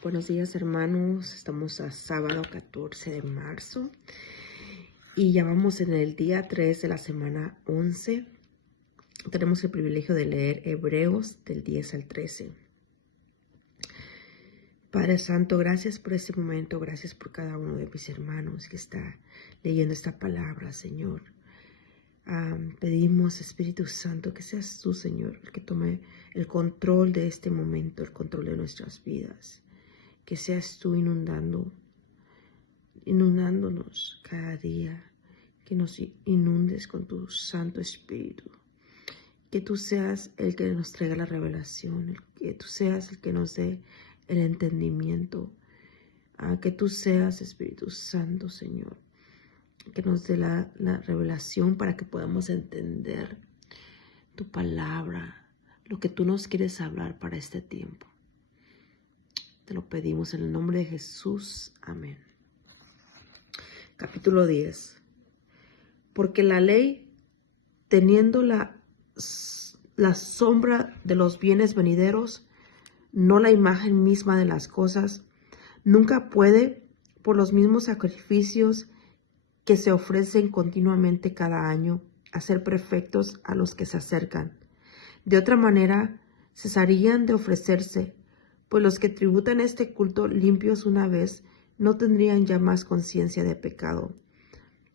Buenos días, hermanos. Estamos a sábado 14 de marzo y ya vamos en el día 3 de la semana 11. Tenemos el privilegio de leer Hebreos del 10 al 13. Padre Santo, gracias por este momento. Gracias por cada uno de mis hermanos que está leyendo esta palabra, Señor. Pedimos, Espíritu Santo, que seas tú, Señor, el que tome el control de este momento, el control de nuestras vidas. Que seas tú inundándonos cada día, que nos inundes con tu Santo Espíritu. Que tú seas el que nos traiga la revelación, que tú seas el que nos dé el entendimiento. Que tú seas, Espíritu Santo, Señor, que nos dé la revelación para que podamos entender tu palabra, lo que tú nos quieres hablar para este tiempo. Te lo pedimos en el nombre de Jesús. Amén. Capítulo 10. Porque la ley, teniendo la sombra de los bienes venideros, no la imagen misma de las cosas, nunca puede, por los mismos sacrificios que se ofrecen continuamente cada año, hacer perfectos a los que se acercan. De otra manera, cesarían de ofrecerse, pues los que tributan este culto limpios una vez no tendrían ya más conciencia de pecado.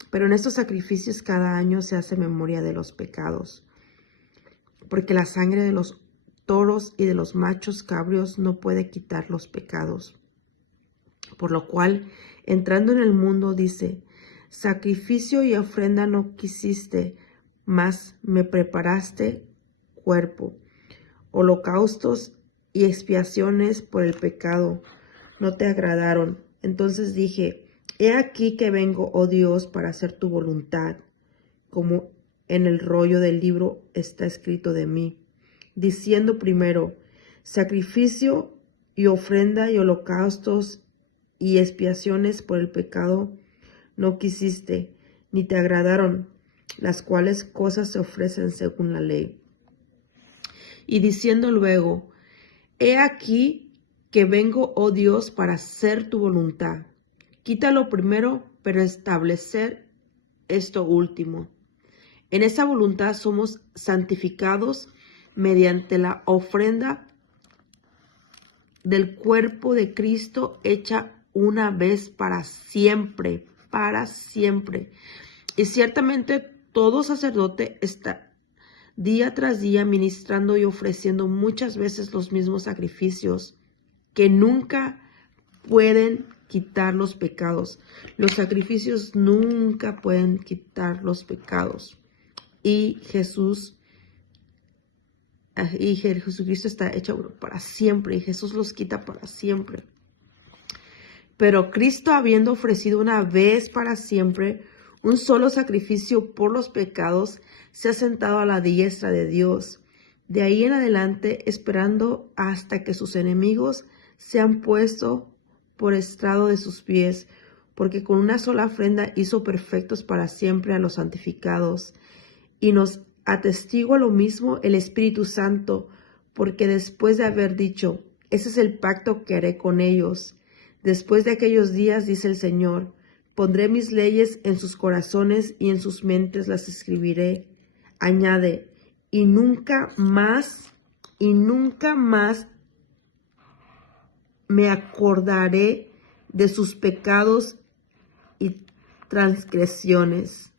Pero en estos sacrificios cada año se hace memoria de los pecados, porque la sangre de los toros y de los machos cabríos no puede quitar los pecados. Por lo cual, entrando en el mundo, dice: sacrificio y ofrenda no quisiste, mas me preparaste cuerpo. Holocaustos y expiaciones por el pecado no te agradaron. Entonces dije: he aquí que vengo, oh Dios, para hacer tu voluntad, como en el rollo del libro está escrito de mí, diciendo primero: sacrificio y ofrenda y holocaustos y expiaciones por el pecado no quisiste, ni te agradaron, las cuales cosas se ofrecen según la ley. Y diciendo luego: he aquí que vengo, oh Dios, para hacer tu voluntad. Quítalo primero, pero establecer esto último. En esa voluntad somos santificados mediante la ofrenda del cuerpo de Cristo hecha una vez para siempre, para siempre. Y ciertamente todo sacerdote está día tras día ministrando y ofreciendo muchas veces los mismos sacrificios que nunca pueden quitar los pecados. Los sacrificios nunca pueden quitar los pecados. Y Jesucristo está hecho para siempre, y Jesús los quita para siempre. Pero Cristo, habiendo ofrecido una vez para siempre un solo sacrificio por los pecados, se ha sentado a la diestra de Dios. De ahí en adelante, esperando hasta que sus enemigos sean puestos por estrado de sus pies, porque con una sola ofrenda hizo perfectos para siempre a los santificados. Y nos atestigua lo mismo el Espíritu Santo, porque después de haber dicho: ese es el pacto que haré con ellos. Después de aquellos días, dice el Señor, pondré mis leyes en sus corazones y en sus mentes las escribiré. Añade: y nunca más me acordaré de sus pecados y transgresiones.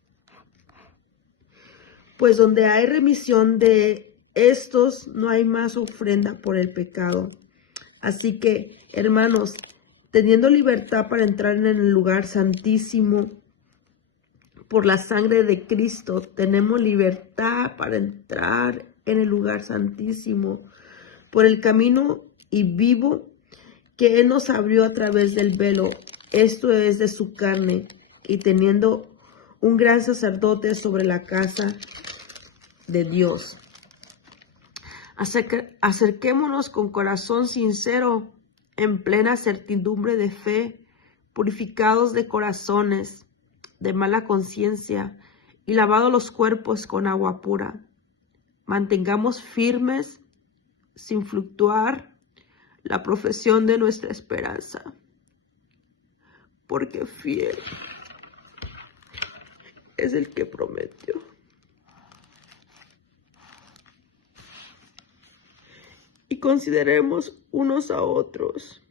Pues donde hay remisión de estos, no hay más ofrenda por el pecado. Así que, hermanos, teniendo libertad para entrar en el lugar santísimo por la sangre de Cristo, tenemos libertad para entrar en el lugar santísimo por el camino y vivo que Él nos abrió a través del velo, esto es, de su carne, y teniendo un gran sacerdote sobre la casa de Dios. Acerquémonos con corazón sincero, en plena certidumbre de fe, purificados de corazones, de mala conciencia, y lavados los cuerpos con agua pura. Mantengamos firmes, sin fluctuar, la profesión de nuestra esperanza, porque fiel es el que prometió. Y consideremos unos a otros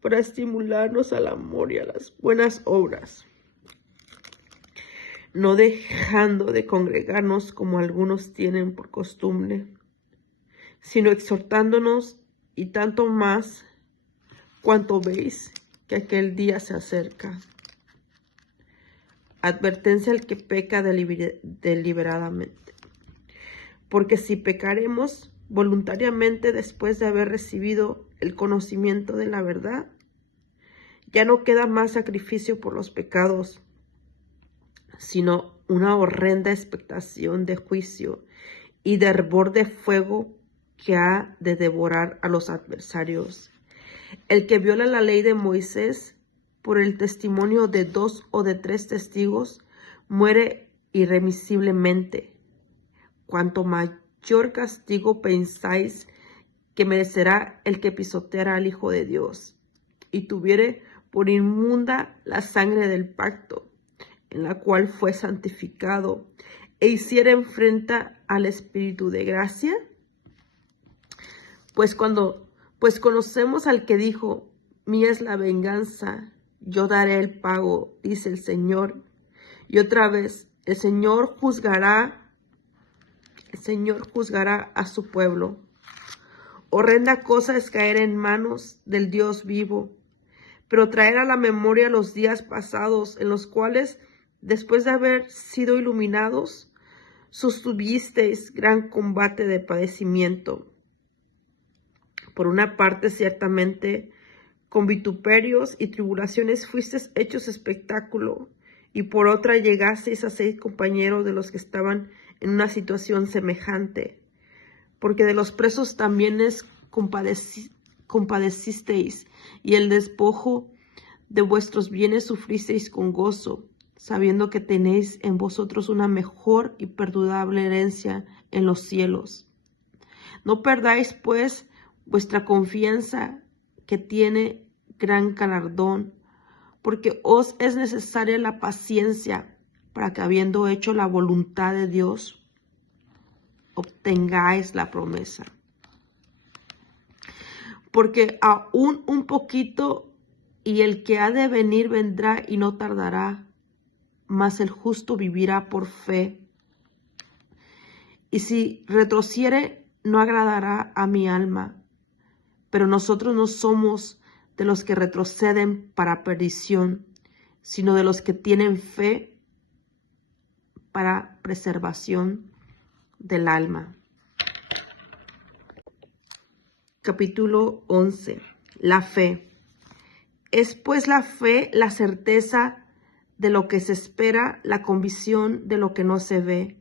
para estimularnos al amor y a las buenas obras, no dejando de congregarnos como algunos tienen por costumbre, sino exhortándonos, y tanto más cuanto veis que aquel día se acerca. Advertencia al que peca deliberadamente. Porque si pecaremos voluntariamente después de haber recibido el conocimiento de la verdad, ya no queda más sacrificio por los pecados, sino una horrenda expectación de juicio y de hervor de fuego que ha de devorar a los adversarios. El que viola la ley de Moisés por el testimonio de 2 o de 3 testigos muere irremisiblemente. Cuanto mayor castigo pensáis que merecerá el que pisoteara al Hijo de Dios y tuviere por inmunda la sangre del pacto, en la cual fue santificado, e hiciera enfrenta al Espíritu de gracia? Pues conocemos al que dijo: mía es la venganza, yo daré el pago, dice el Señor. Y otra vez, el Señor juzgará a su pueblo. Horrenda cosa es caer en manos del Dios vivo, pero traer a la memoria los días pasados, en los cuales, después de haber sido iluminados, sostuvisteis gran combate de padecimiento. Por una parte, ciertamente, con vituperios y tribulaciones fuisteis hechos espectáculo, y por otra llegasteis a ser compañeros de los que estaban en una situación semejante, porque de los presos también les compadecisteis, y el despojo de vuestros bienes sufristeis con gozo, sabiendo que tenéis en vosotros una mejor y perdurable herencia en los cielos. No perdáis, pues, vuestra confianza, que tiene gran galardón, porque os es necesaria la paciencia, para que, habiendo hecho la voluntad de Dios, obtengáis la promesa. Porque aún un poquito, y el que ha de venir vendrá y no tardará, mas el justo vivirá por fe. Y si retrociere, no agradará a mi alma. Pero nosotros no somos de los que retroceden para perdición, sino de los que tienen fe para preservación del alma. Capítulo 11. La fe. Es pues la fe la certeza de lo que se espera, la convicción de lo que no se ve,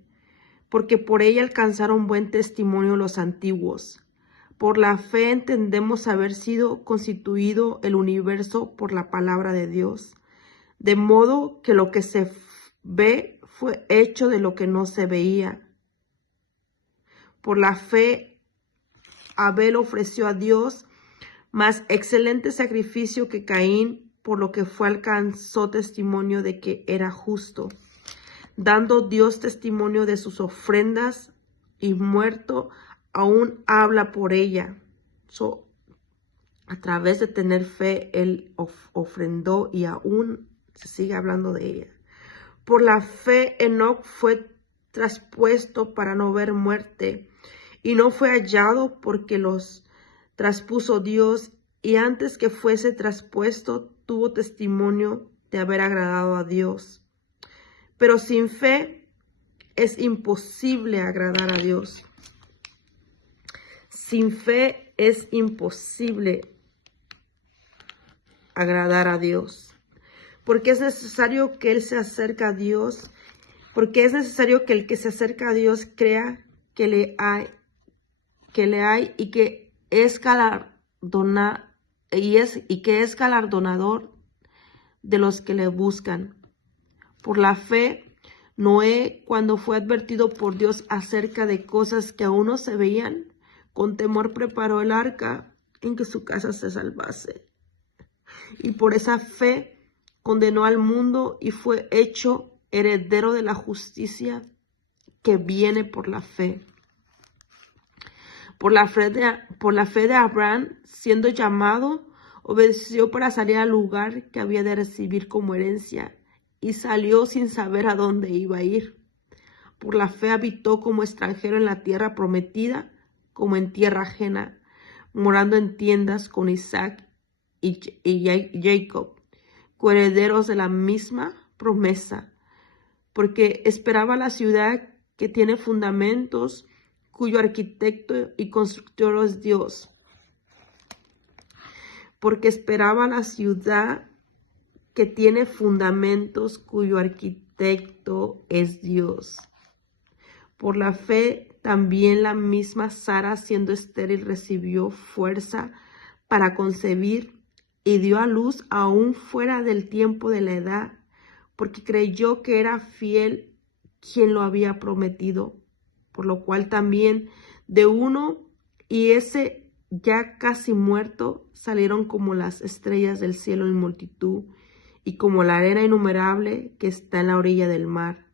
porque por ella alcanzaron buen testimonio los antiguos. Por la fe entendemos haber sido constituido el universo por la palabra de Dios, de modo que lo que se ve fue hecho de lo que no se veía. Por la fe Abel ofreció a Dios más excelente sacrificio que Caín, por lo que alcanzó testimonio de que era justo, dando Dios testimonio de sus ofrendas, y muerto aún habla por ella. A través de tener fe, él ofrendó y aún se sigue hablando de ella. Por la fe, Enoc fue traspuesto para no ver muerte, y no fue hallado porque los traspuso Dios, y antes que fuese traspuesto, tuvo testimonio de haber agradado a Dios. Pero sin fe es imposible agradar a Dios. Sin fe es imposible agradar a Dios, porque es necesario que Él se acerque a Dios, porque es necesario que el que se acerca a Dios crea que le hay y que es galardonador de los que le buscan. Por la fe, Noé, cuando fue advertido por Dios acerca de cosas que aún no se veían, con temor preparó el arca en que su casa se salvase. Y por esa fe condenó al mundo y fue hecho heredero de la justicia que viene por la fe. Por la fe de Abraham, siendo llamado, obedeció para salir al lugar que había de recibir como herencia, y salió sin saber a dónde iba a ir. Por la fe habitó como extranjero en la tierra prometida, como en tierra ajena, morando en tiendas con Isaac y Jacob, coherederos de la misma promesa, porque esperaba la ciudad que tiene fundamentos, cuyo arquitecto y constructor es Dios. Porque esperaba la ciudad que tiene fundamentos, cuyo arquitecto es Dios. Por la fe también la misma Sara, siendo estéril, recibió fuerza para concebir y dio a luz aún fuera del tiempo de la edad, porque creyó que era fiel quien lo había prometido, por lo cual también de uno y ese ya casi muerto salieron como las estrellas del cielo en multitud y como la arena innumerable que está en la orilla del mar.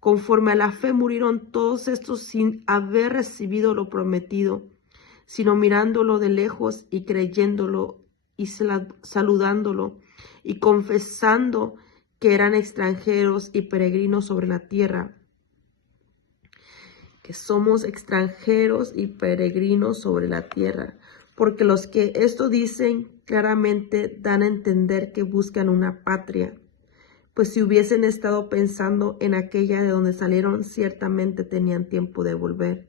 Conforme a la fe murieron todos estos sin haber recibido lo prometido, sino mirándolo de lejos y creyéndolo y saludándolo y confesando que eran extranjeros y peregrinos sobre la tierra. Que somos extranjeros y peregrinos sobre la tierra, porque los que esto dicen claramente dan a entender que buscan una patria. Pues si hubiesen estado pensando en aquella de donde salieron, ciertamente tenían tiempo de volver.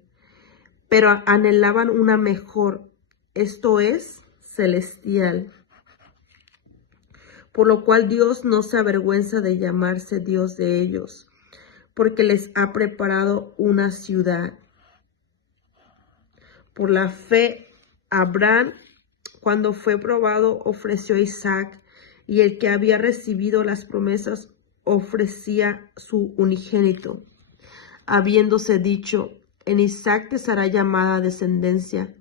Pero anhelaban una mejor, esto es, celestial. Por lo cual Dios no se avergüenza de llamarse Dios de ellos, porque les ha preparado una ciudad. Por la fe, Abraham, cuando fue probado, ofreció a Isaac, y el que había recibido las promesas ofrecía su unigénito, habiéndose dicho, en Isaac te será llamada descendencia,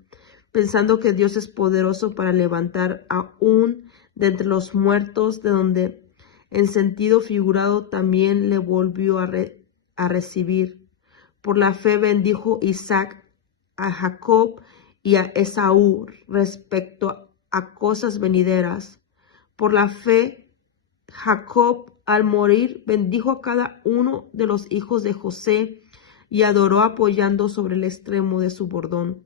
pensando que Dios es poderoso para levantar aún de entre los muertos, de donde en sentido figurado también le volvió a recibir. Por la fe bendijo Isaac a Jacob y a Esaú respecto a cosas venideras. Por la fe, Jacob al morir bendijo a cada uno de los hijos de José y adoró apoyando sobre el extremo de su bordón.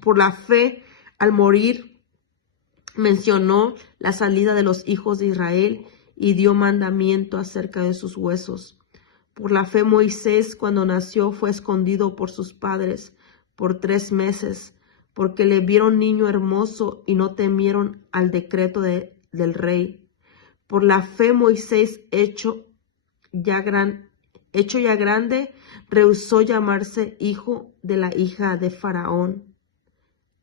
Por la fe, al morir, mencionó la salida de los hijos de Israel y dio mandamiento acerca de sus huesos. Por la fe, Moisés, cuando nació, fue escondido por sus padres por 3 meses, porque le vieron niño hermoso y no temieron al decreto del rey. Por la fe, Moisés, hecho ya grande, rehusó llamarse hijo de la hija de Faraón,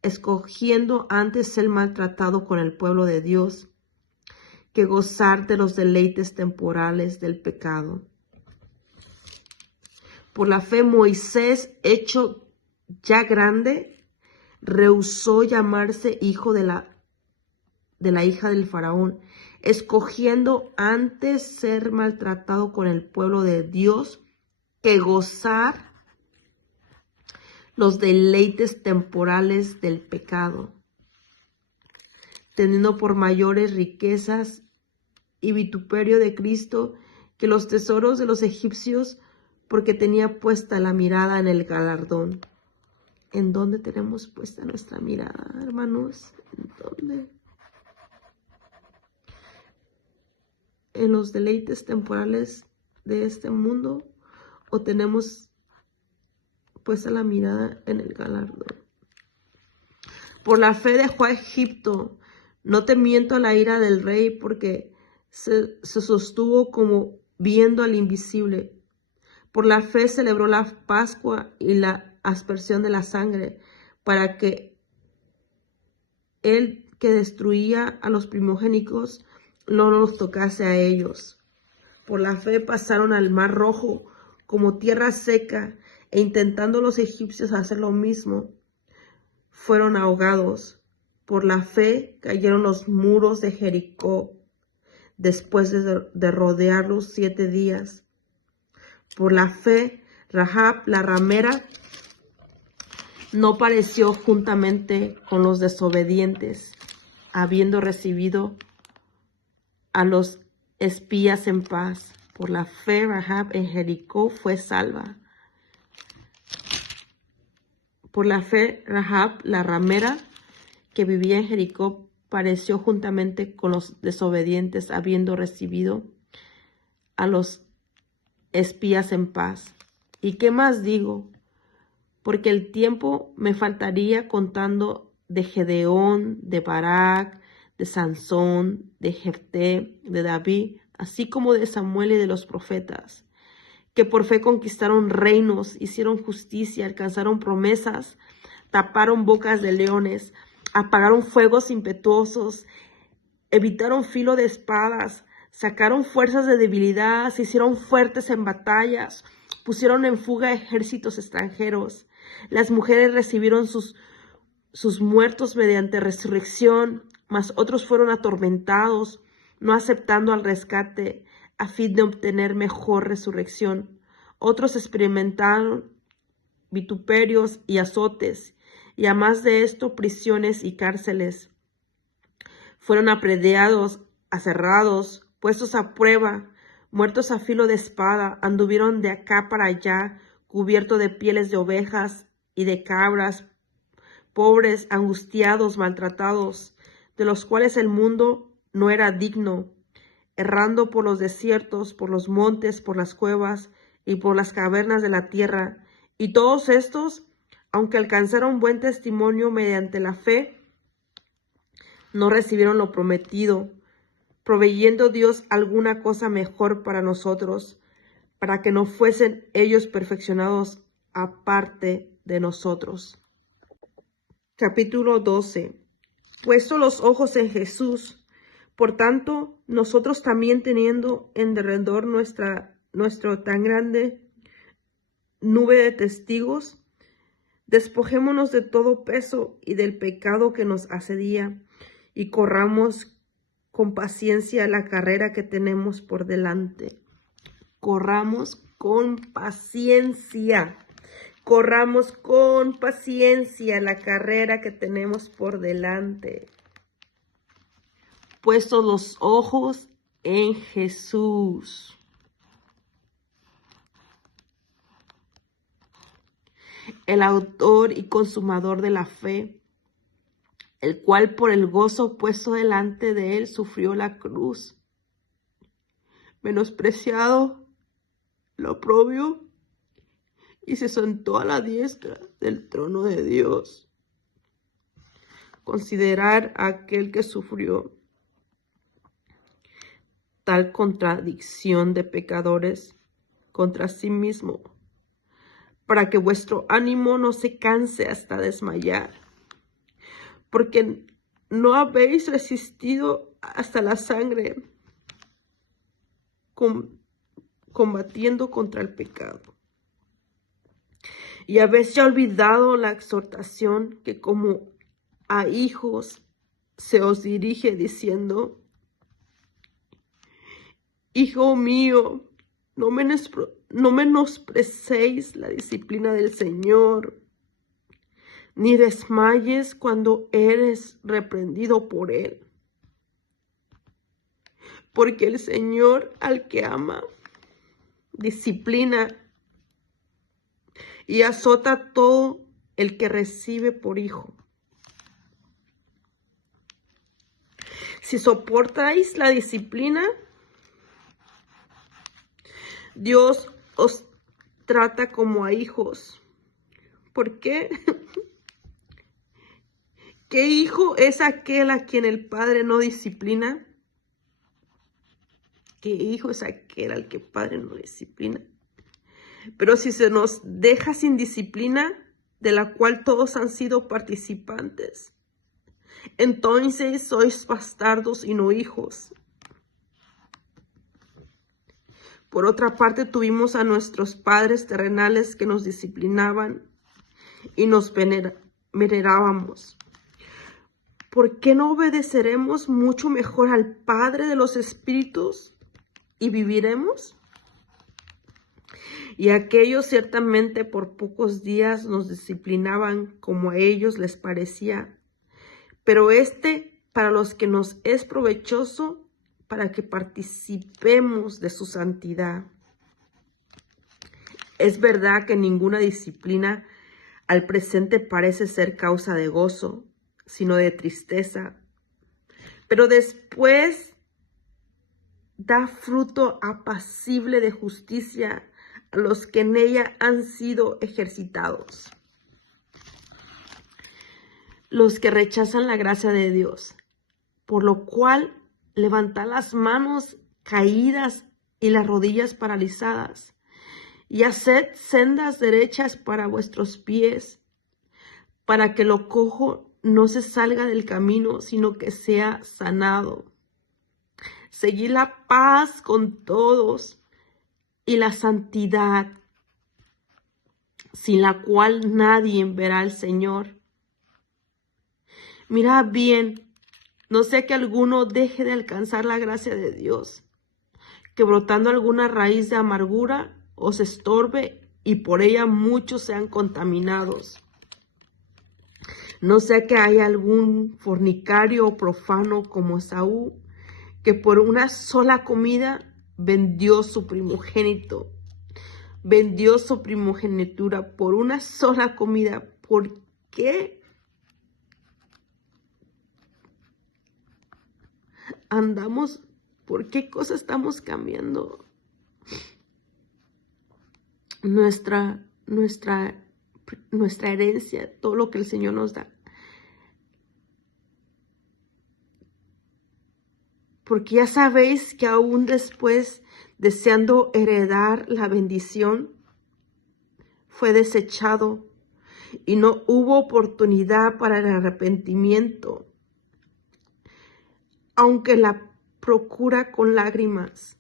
escogiendo antes ser maltratado con el pueblo de Dios que gozar de los deleites temporales del pecado. Por la fe, Moisés, hecho ya grande, rehusó llamarse hijo de la hija del Faraón, escogiendo antes ser maltratado con el pueblo de Dios que gozar los deleites temporales del pecado, teniendo por mayores riquezas y vituperio de Cristo que los tesoros de los egipcios, porque tenía puesta la mirada en el galardón. ¿En dónde tenemos puesta nuestra mirada, hermanos? ¿En dónde? ¿En los deleites temporales de este mundo? ¿O tenemos puesta la mirada en el galardón? Por la fe dejó a Egipto, no temiendo la ira del rey, porque se sostuvo como viendo al invisible. Por la fe celebró la Pascua y la aspersión de la sangre, para que el que destruía a los primogénitos no nos tocase a ellos. Por la fe pasaron al mar Rojo como tierra seca, e intentando los egipcios hacer lo mismo, fueron ahogados. Por la fe cayeron los muros de Jericó después de rodearlos 7 días. Por la fe, Rahab, la ramera, no pereció juntamente con los desobedientes, habiendo recibido a los espías en paz. Por la fe, Rahab en Jericó fue salva. Por la fe, Rahab, la ramera, que vivía en Jericó, pereció juntamente con los desobedientes, habiendo recibido a los espías en paz. ¿Y qué más digo? Porque el tiempo me faltaría contando de Gedeón, de Barak, de Sansón, de Jefté, de David, así como de Samuel y de los profetas, que por fe conquistaron reinos, hicieron justicia, alcanzaron promesas, taparon bocas de leones, apagaron fuegos impetuosos, evitaron filo de espadas, sacaron fuerzas de debilidad, se hicieron fuertes en batallas, pusieron en fuga ejércitos extranjeros. Las mujeres recibieron sus muertos mediante resurrección, mas otros fueron atormentados, no aceptando al rescate, a fin de obtener mejor resurrección. Otros experimentaron vituperios y azotes, y además de esto, prisiones y cárceles. Fueron apedreados, aserrados, puestos a prueba, muertos a filo de espada, anduvieron de acá para allá, cubiertos de pieles de ovejas y de cabras, pobres, angustiados, maltratados, de los cuales el mundo no era digno, errando por los desiertos, por los montes, por las cuevas y por las cavernas de la tierra. Y todos estos, aunque alcanzaron buen testimonio mediante la fe, no recibieron lo prometido, proveyendo Dios alguna cosa mejor para nosotros, para que no fuesen ellos perfeccionados aparte de nosotros. Capítulo 12. Puesto los ojos en Jesús, por tanto, nosotros también teniendo en derredor nuestro tan grande nube de testigos, despojémonos de todo peso y del pecado que nos asedia, y corramos con paciencia la carrera que tenemos por delante. Corramos con paciencia. Corramos con paciencia la carrera que tenemos por delante. Puestos los ojos en Jesús. El autor y consumador de la fe, el cual por el gozo puesto delante de él sufrió la cruz, menospreciado, lo oprobio, y se sentó a la diestra del trono de Dios. Considerar a aquel que sufrió tal contradicción de pecadores contra sí mismo, para que vuestro ánimo no se canse hasta desmayar, porque no habéis resistido hasta la sangre, combatiendo contra el pecado. Y habéis ya olvidado la exhortación que como a hijos se os dirige diciendo: Hijo mío, no menosprecéis la disciplina del Señor, ni desmayes cuando eres reprendido por Él. Porque el Señor al que ama, disciplina y azota a todo el que recibe por hijo. Si soportáis la disciplina, Dios os trata como a hijos. ¿Por qué? ¿Qué hijo es aquel a quien el Padre no disciplina? ¿Qué hijo es aquel al que el Padre no disciplina? Pero si se nos deja sin disciplina, de la cual todos han sido participantes, entonces sois bastardos y no hijos. Por otra parte, tuvimos a nuestros padres terrenales que nos disciplinaban y nos venerábamos. ¿Por qué no obedeceremos mucho mejor al Padre de los Espíritus y viviremos? Y aquellos ciertamente por pocos días nos disciplinaban como a ellos les parecía, pero para los que nos es provechoso, para que participemos de su santidad. Es verdad que ninguna disciplina al presente parece ser causa de gozo, sino de tristeza, pero después da fruto apacible de justicia a los que en ella han sido ejercitados. Los que rechazan la gracia de Dios, por lo cual levantad las manos caídas y las rodillas paralizadas, y haced sendas derechas para vuestros pies, para que lo cojo no se salga del camino, sino que sea sanado. Seguid la paz con todos y la santidad, sin la cual nadie verá al Señor. Mirad bien, no sea que alguno deje de alcanzar la gracia de Dios, que brotando alguna raíz de amargura os estorbe y por ella muchos sean contaminados. No sea que haya algún fornicario o profano como Esaú, que por una sola comida vendió su primogenitura por una sola comida. ¿Por qué andamos? ¿Por qué cosa estamos cambiando nuestra herencia, todo lo que el Señor nos da? Porque ya sabéis que aún después, deseando heredar la bendición, fue desechado y no hubo oportunidad para el arrepentimiento, aunque la procura con lágrimas,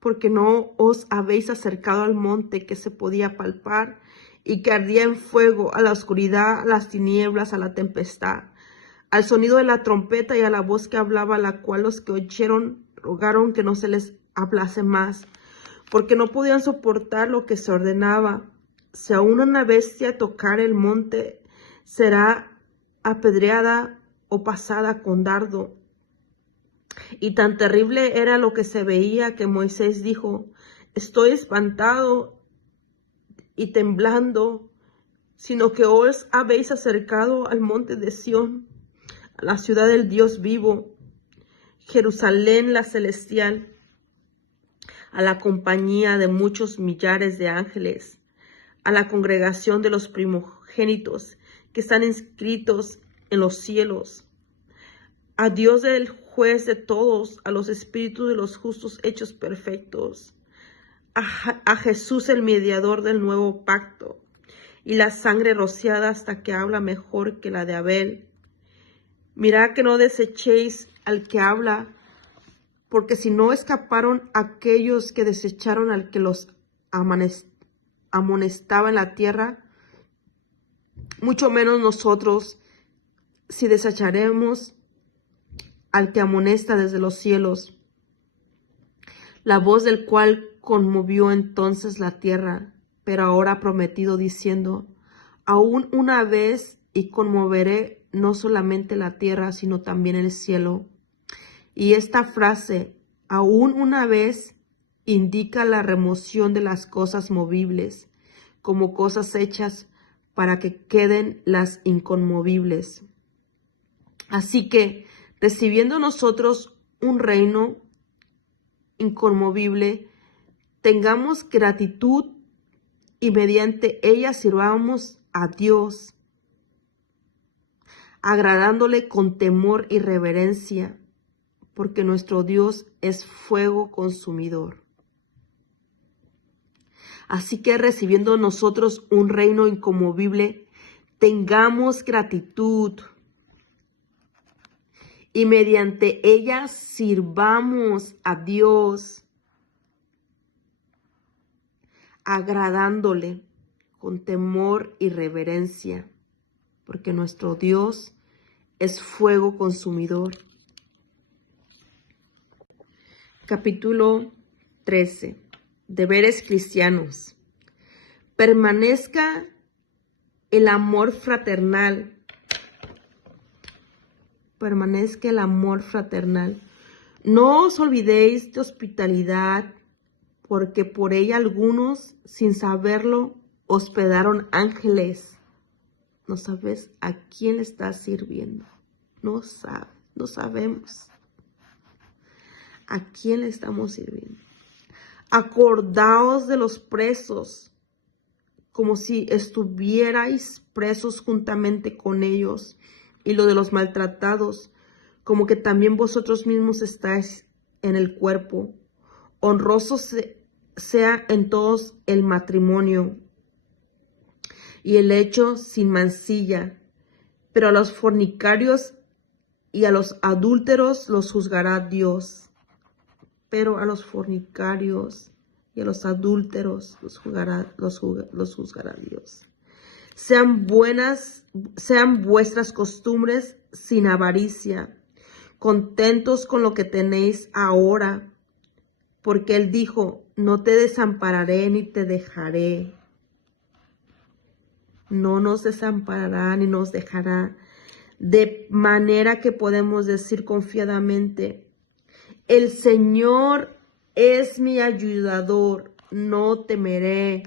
porque no os habéis acercado al monte que se podía palpar y que ardía en fuego, a la oscuridad, a las tinieblas, a la tempestad, al sonido de la trompeta y a la voz que hablaba, la cual los que oyeron rogaron que no se les hablase más, porque no podían soportar lo que se ordenaba. Si aún una bestia tocar el monte, será apedreada o pasada con dardo. Y tan terrible era lo que se veía que Moisés dijo: estoy espantado y temblando, sino que os habéis acercado al monte de Sión, a la ciudad del Dios vivo, Jerusalén la celestial, a la compañía de muchos millares de ángeles, a la congregación de los primogénitos que están inscritos en los cielos, a Dios el juez de todos, a los espíritus de los justos hechos perfectos, a Jesús el mediador del nuevo pacto, y la sangre rociada hasta que habla mejor que la de Abel. Mirad que no desechéis al que habla, porque si no escaparon aquellos que desecharon al que los amonestaba en la tierra, mucho menos nosotros, si desecharemos al que amonesta desde los cielos, la voz del cual conmovió entonces la tierra, pero ahora ha prometido diciendo: aún una vez y conmoveré no solamente la tierra, sino también el cielo. Y esta frase, aún una vez, indica la remoción de las cosas movibles, como cosas hechas para que queden las inconmovibles. Así que, recibiendo nosotros un reino inconmovible, tengamos gratitud y mediante ella sirvamos a Dios, agradándole con temor y reverencia, porque nuestro Dios es fuego consumidor. Así que recibiendo nosotros un reino inconmovible, tengamos gratitud y mediante ella sirvamos a Dios, agradándole con temor y reverencia, porque nuestro Dios es fuego consumidor. Capítulo 13. Deberes cristianos. Permanezca el amor fraternal. Permanezca el amor fraternal. No os olvidéis de hospitalidad, porque por ella algunos, sin saberlo, hospedaron ángeles. No sabes a quién le estás sirviendo. No sabemos a quién le estamos sirviendo. Acordaos de los presos, como si estuvierais presos juntamente con ellos, y lo de los maltratados, como que también vosotros mismos estáis en el cuerpo. Honroso sea en todos el matrimonio y el hecho sin mancilla, pero a los fornicarios y a los adúlteros los juzgará Dios. Pero a los fornicarios y a los adúlteros los juzgará Dios. Sean vuestras costumbres sin avaricia, contentos con lo que tenéis ahora, porque Él dijo, no te desampararé ni te dejaré. No nos desamparará ni nos dejará, de manera que podemos decir confiadamente, el Señor es mi ayudador, no temeré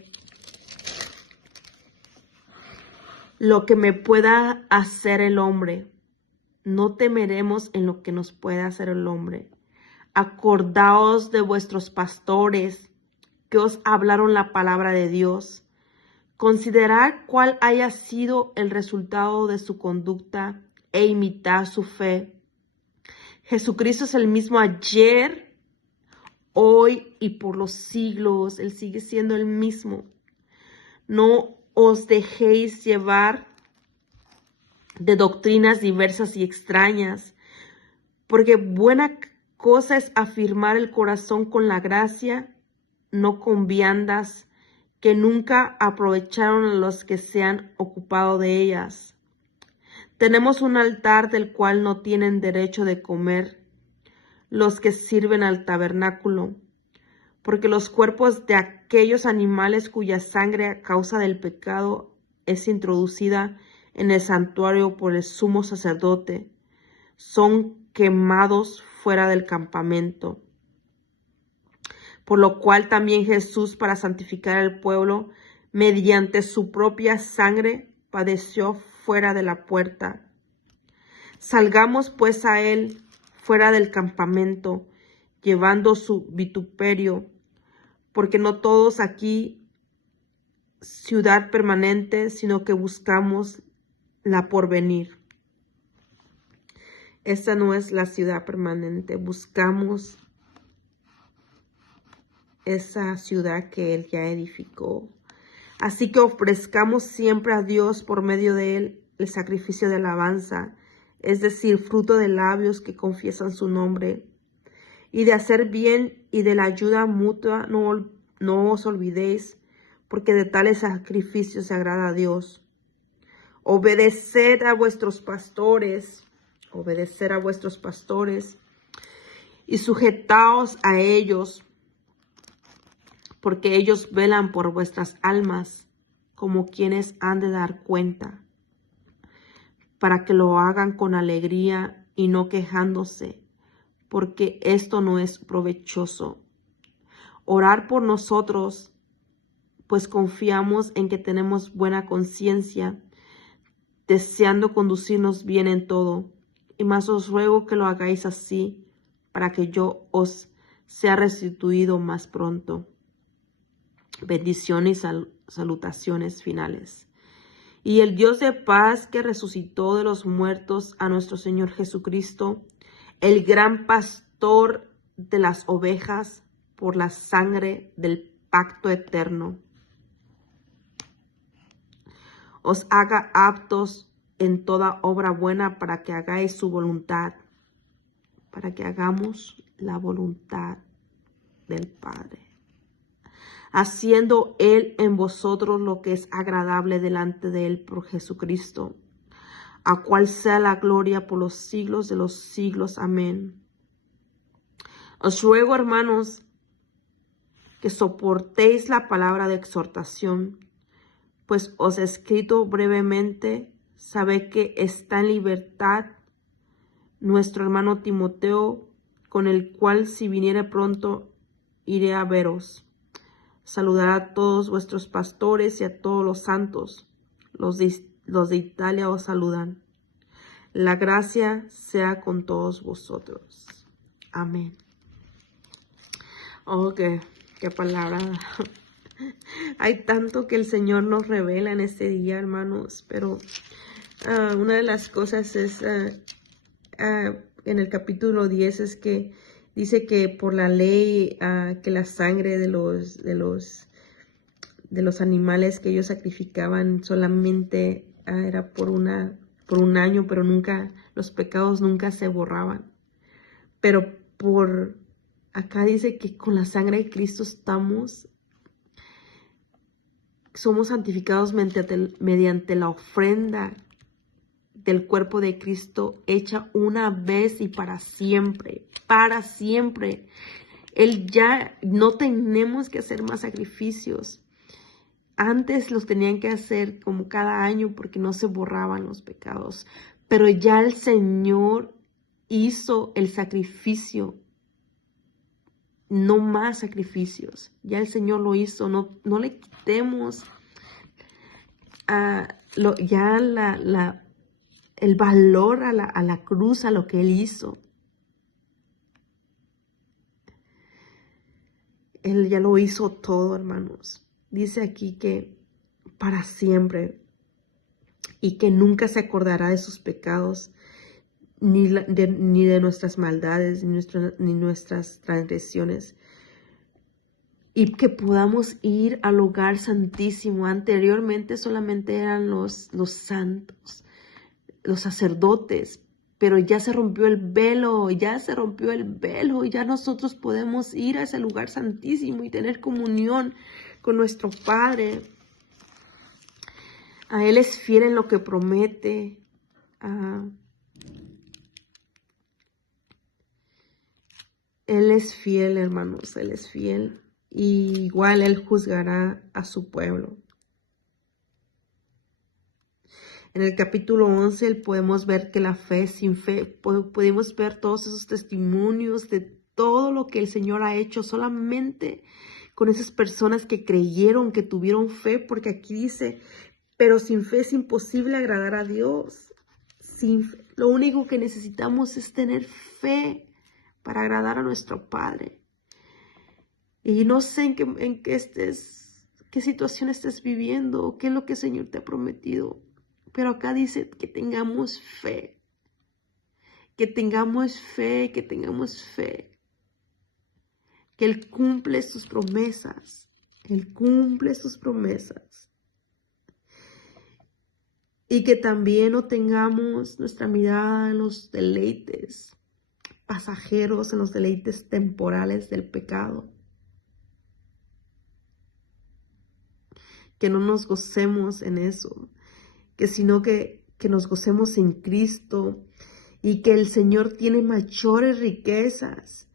lo que me pueda hacer el hombre. No temeremos en lo que nos pueda hacer el hombre. Acordaos de vuestros pastores que os hablaron la palabra de Dios. Considerad cuál haya sido el resultado de su conducta e imitad su fe. Jesucristo es el mismo ayer, hoy y por los siglos. Él sigue siendo el mismo. No os dejéis llevar de doctrinas diversas y extrañas, porque buena cosa es afirmar el corazón con la gracia, no con viandas, que nunca aprovecharon a los que se han ocupado de ellas. Tenemos un altar del cual no tienen derecho de comer los que sirven al tabernáculo, porque los cuerpos de aquellos animales cuya sangre a causa del pecado es introducida en el santuario por el sumo sacerdote, son quemados fuera del campamento. Por lo cual también Jesús, para santificar al pueblo, mediante su propia sangre, padeció fuera de la puerta. Salgamos pues a él fuera del campamento, llevando su vituperio, porque no todos aquí ciudad permanente, sino que buscamos la porvenir. Esta no es la ciudad permanente, buscamos esa ciudad que Él ya edificó. Así que ofrezcamos siempre a Dios por medio de Él el sacrificio de alabanza, es decir, fruto de labios que confiesan su nombre. Y de hacer bien y de la ayuda mutua no os olvidéis, porque de tales sacrificios se agrada a Dios. Obedeced a vuestros pastores y sujetaos a ellos, porque ellos velan por vuestras almas como quienes han de dar cuenta, para que lo hagan con alegría y no quejándose, porque esto no es provechoso. Orar por nosotros, pues confiamos en que tenemos buena conciencia, deseando conducirnos bien en todo. Y más os ruego que lo hagáis así, para que yo os sea restituido más pronto. Bendiciones y salutaciones finales. Y el Dios de paz, que resucitó de los muertos a nuestro Señor Jesucristo, el gran pastor de las ovejas, por la sangre del pacto eterno, os haga aptos en toda obra buena, para que hagáis su voluntad, para que hagamos la voluntad del Padre, haciendo Él en vosotros lo que es agradable delante de Él por Jesucristo, a cual sea la gloria por los siglos de los siglos. Amén. Os ruego, hermanos, que soportéis la palabra de exhortación, pues os he escrito brevemente. Sabed que está en libertad nuestro hermano Timoteo, con el cual si viniere pronto iré a veros. Saludará a todos vuestros pastores y a todos los santos. Los de Italia os saludan. La gracia sea con todos vosotros. Amén. Oh, qué palabra. Hay tanto que el Señor nos revela en este día, hermanos, pero una de las cosas es, en el capítulo 10, es que dice que por la ley, que la sangre de los animales que ellos sacrificaban solamente era por un año, pero los pecados nunca se borraban. Pero acá dice que con la sangre de Cristo somos santificados mediante la ofrenda del cuerpo de Cristo hecha una vez y para siempre, para siempre. Ya no tenemos que hacer más sacrificios. Antes los tenían que hacer como cada año porque no se borraban los pecados, pero ya el Señor hizo el sacrificio. No más sacrificios. Ya el Señor lo hizo. No le quitemos el valor a la cruz, a lo que Él hizo. Él ya lo hizo todo, hermanos. Dice aquí que para siempre, y que nunca se acordará de sus pecados, ni de nuestras maldades, ni nuestras transgresiones. Y que podamos ir al lugar santísimo. Anteriormente solamente eran los santos, los sacerdotes, pero ya se rompió el velo, ya nosotros podemos ir a ese lugar santísimo y tener comunión con nuestro Padre. A Él es fiel en lo que promete. Él es fiel, hermanos, Él es fiel. Y igual Él juzgará a su pueblo. En el capítulo 11 podemos ver que la fe sin fe, podemos ver todos esos testimonios de todo lo que el Señor ha hecho solamente con esas personas que creyeron, que tuvieron fe, porque aquí dice, pero sin fe es imposible agradar a Dios. Lo único que necesitamos es tener fe para agradar a nuestro Padre. Y no sé qué situación estés viviendo, qué es lo que el Señor te ha prometido. Pero acá dice que tengamos fe, que tengamos fe, que tengamos fe. Que Él cumple sus promesas. Él cumple sus promesas. Y que también no tengamos nuestra mirada en los deleites pasajeros, en los deleites temporales del pecado. Que no nos gocemos en eso, sino que nos gocemos en Cristo, y que el Señor tiene mayores riquezas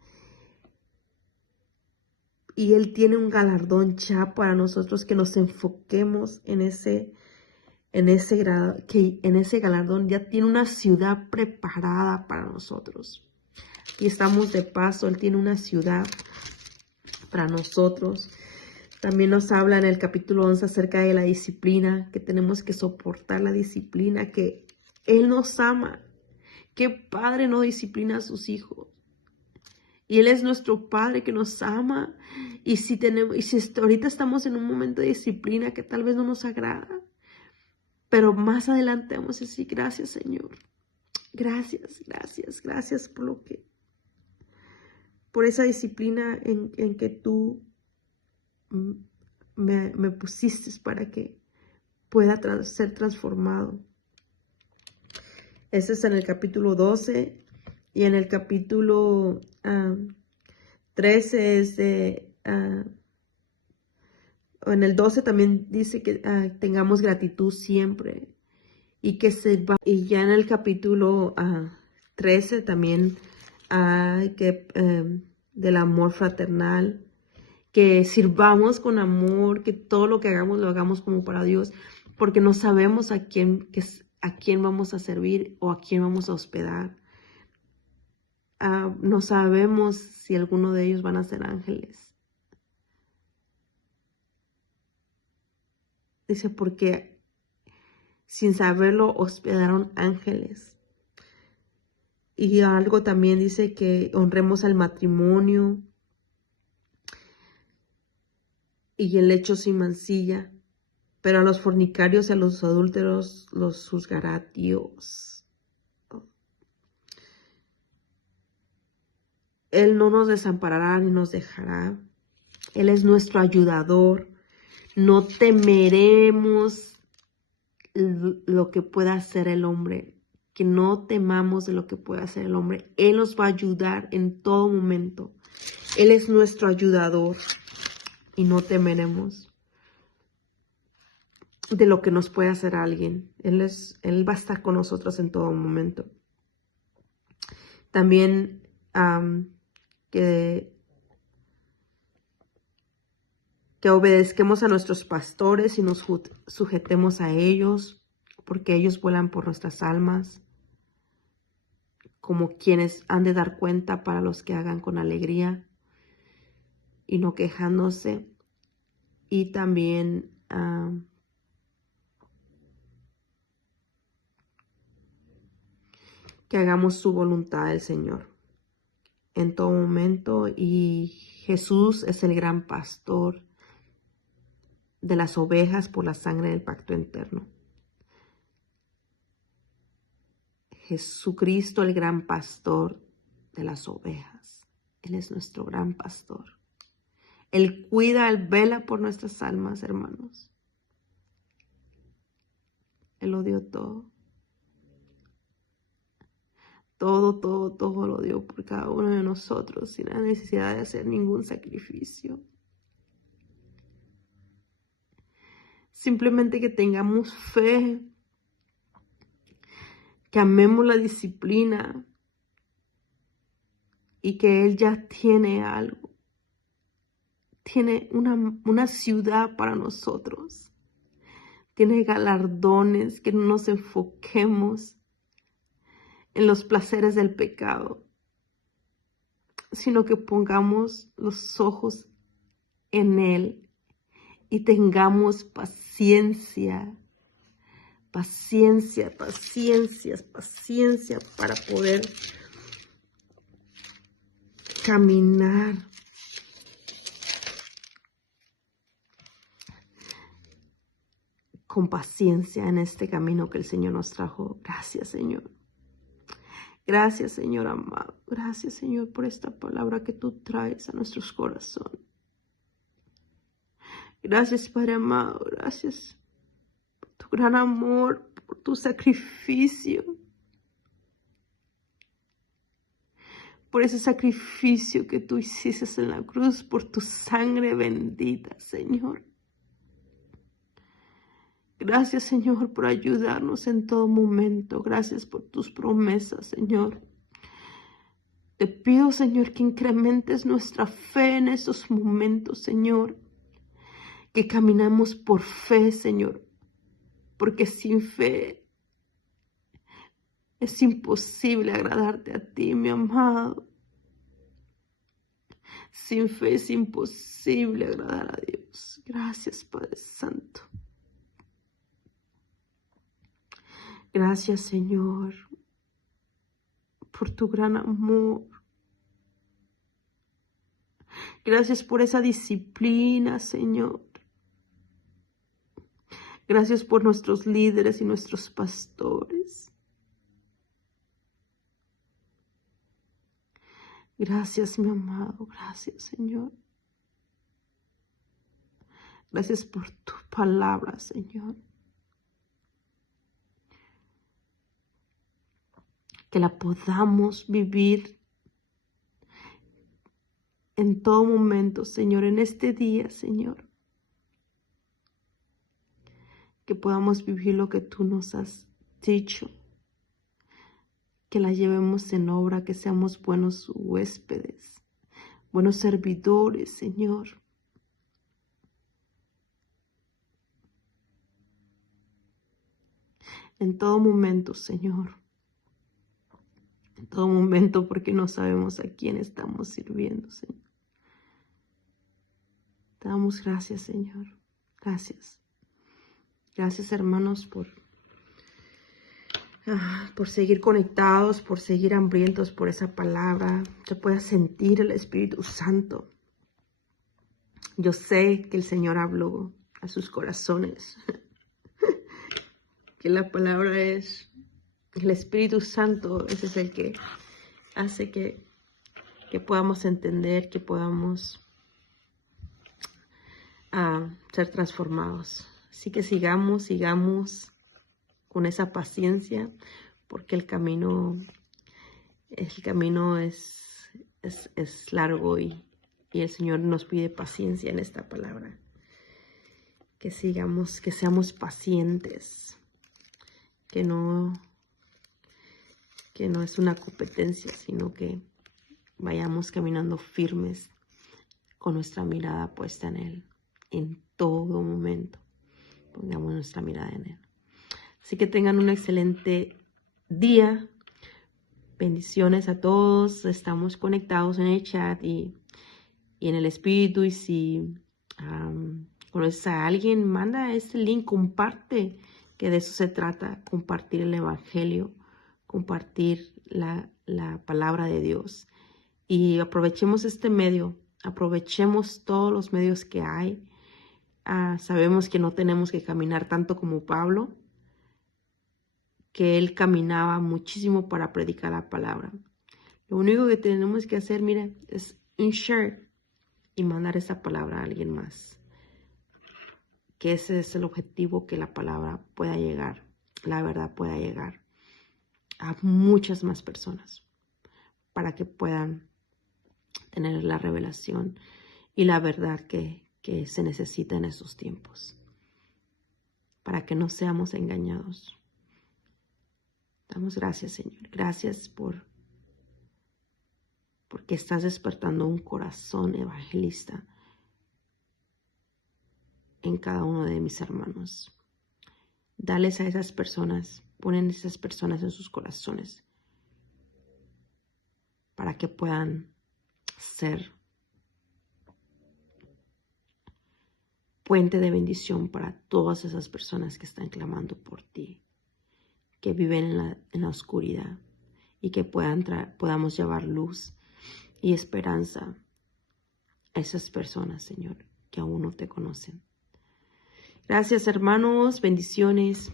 y Él tiene un galardón ya para nosotros, que nos enfoquemos en ese galardón. Ya tiene una ciudad preparada para nosotros. Y estamos de paso, Él tiene una ciudad para nosotros. También nos habla en el capítulo 11 acerca de la disciplina, que tenemos que soportar la disciplina, que Él nos ama. ¿Qué padre no disciplina a sus hijos? Y Él es nuestro Padre que nos ama. Y si ahorita estamos en un momento de disciplina que tal vez no nos agrada, pero más adelante vamos a decir, gracias, Señor. Gracias, gracias, gracias por esa disciplina en que tú me pusiste para que pueda ser transformado. Ese es en el capítulo 12. Y en el capítulo 13 es o en el 12 también dice que tengamos gratitud siempre. Y que se va. Y ya en el capítulo 13 también hay que del amor fraternal, que sirvamos con amor, que todo lo que hagamos lo hagamos como para Dios, porque no sabemos a quién vamos a servir o a quién vamos a hospedar. No sabemos si alguno de ellos van a ser ángeles. Dice, porque sin saberlo hospedaron ángeles. Y algo también dice que honremos al matrimonio y el lecho sin mancilla, pero a los fornicarios y a los adúlteros los juzgará Dios. Él no nos desamparará ni nos dejará. Él es nuestro ayudador. No temeremos lo que pueda hacer el hombre. Que no temamos de lo que pueda hacer el hombre. Él nos va a ayudar en todo momento. Él es nuestro ayudador. Y no temeremos de lo que nos puede hacer alguien. Él va a estar con nosotros en todo momento. También que obedezcamos a nuestros pastores y nos sujetemos a ellos, porque ellos vuelan por nuestras almas, como quienes han de dar cuenta para los que hagan con alegría y no quejándose. Y también que hagamos su voluntad del Señor en todo momento. Y Jesús es el gran pastor de las ovejas por la sangre del pacto eterno. Jesucristo, el gran pastor de las ovejas. Él es nuestro gran pastor. Él cuida, Él vela por nuestras almas, hermanos. Él lo dio todo. Todo lo dio por cada uno de nosotros, sin la necesidad de hacer ningún sacrificio. Simplemente que tengamos fe, que amemos la disciplina y que Él ya tiene algo. Tiene una ciudad para nosotros. Tiene galardones, que no nos enfoquemos en los placeres del pecado, sino que pongamos los ojos en Él y tengamos paciencia para poder caminar con paciencia en este camino que el Señor nos trajo. Gracias, Señor. Gracias, Señor amado. Gracias, Señor, por esta palabra que tú traes a nuestros corazones. Gracias, Padre amado. Gracias por tu gran amor, por tu sacrificio. Por ese sacrificio que tú hiciste en la cruz, por tu sangre bendita, Señor. Gracias, Señor, por ayudarnos en todo momento. Gracias por tus promesas, Señor. Te pido, Señor, que incrementes nuestra fe en estos momentos, Señor. Que caminamos por fe, Señor. Porque sin fe es imposible agradarte a ti, mi amado. Sin fe es imposible agradar a Dios. Gracias, Padre Santo. Gracias, Señor, por tu gran amor. Gracias por esa disciplina, Señor. Gracias por nuestros líderes y nuestros pastores. Gracias, mi amado. Gracias, Señor. Gracias por tu palabra, Señor. que la podamos vivir en todo momento, Señor, en este día, Señor. Que podamos vivir lo que tú nos has dicho. Que la llevemos en obra, que seamos buenos huéspedes, buenos servidores, Señor. En todo momento, Señor. En todo momento, porque no sabemos a quién estamos sirviendo, Señor. Te damos gracias, Señor. Gracias. Gracias, hermanos, por seguir conectados, por seguir hambrientos por esa palabra. Se pueda sentir el Espíritu Santo. Yo sé que el Señor habló a sus corazones. Que la palabra es el Espíritu Santo. Ese es el que hace que podamos entender, que podamos ser transformados. Así que sigamos con esa paciencia, porque el camino es largo y el Señor nos pide paciencia en esta palabra. Que seamos pacientes, que no es una competencia, sino que vayamos caminando firmes con nuestra mirada puesta en Él, en todo momento. Pongamos nuestra mirada en Él. Así que tengan un excelente día. Bendiciones a todos. Estamos conectados en el chat y en el espíritu. Y si conoces a alguien, manda este link, comparte, que de eso se trata, compartir el evangelio, compartir la palabra de Dios. Y aprovechemos este medio, aprovechemos todos los medios que hay. Sabemos que no tenemos que caminar tanto como Pablo, que él caminaba muchísimo para predicar la palabra. Lo único que tenemos que hacer, mire, es un share y mandar esa palabra a alguien más. Que ese es el objetivo, que la palabra pueda llegar, la verdad pueda llegar a muchas más personas, para que puedan tener la revelación y la verdad que se necesita en estos tiempos, para que no seamos engañados. Damos gracias, Señor. Gracias porque estás despertando un corazón evangelista en cada uno de mis hermanos. Dales a esas personas, ponen esas personas en sus corazones para que puedan ser puente de bendición para todas esas personas que están clamando por ti, que viven en la oscuridad, y que podamos llevar luz y esperanza a esas personas, Señor, que aún no te conocen. Gracias, hermanos. Bendiciones.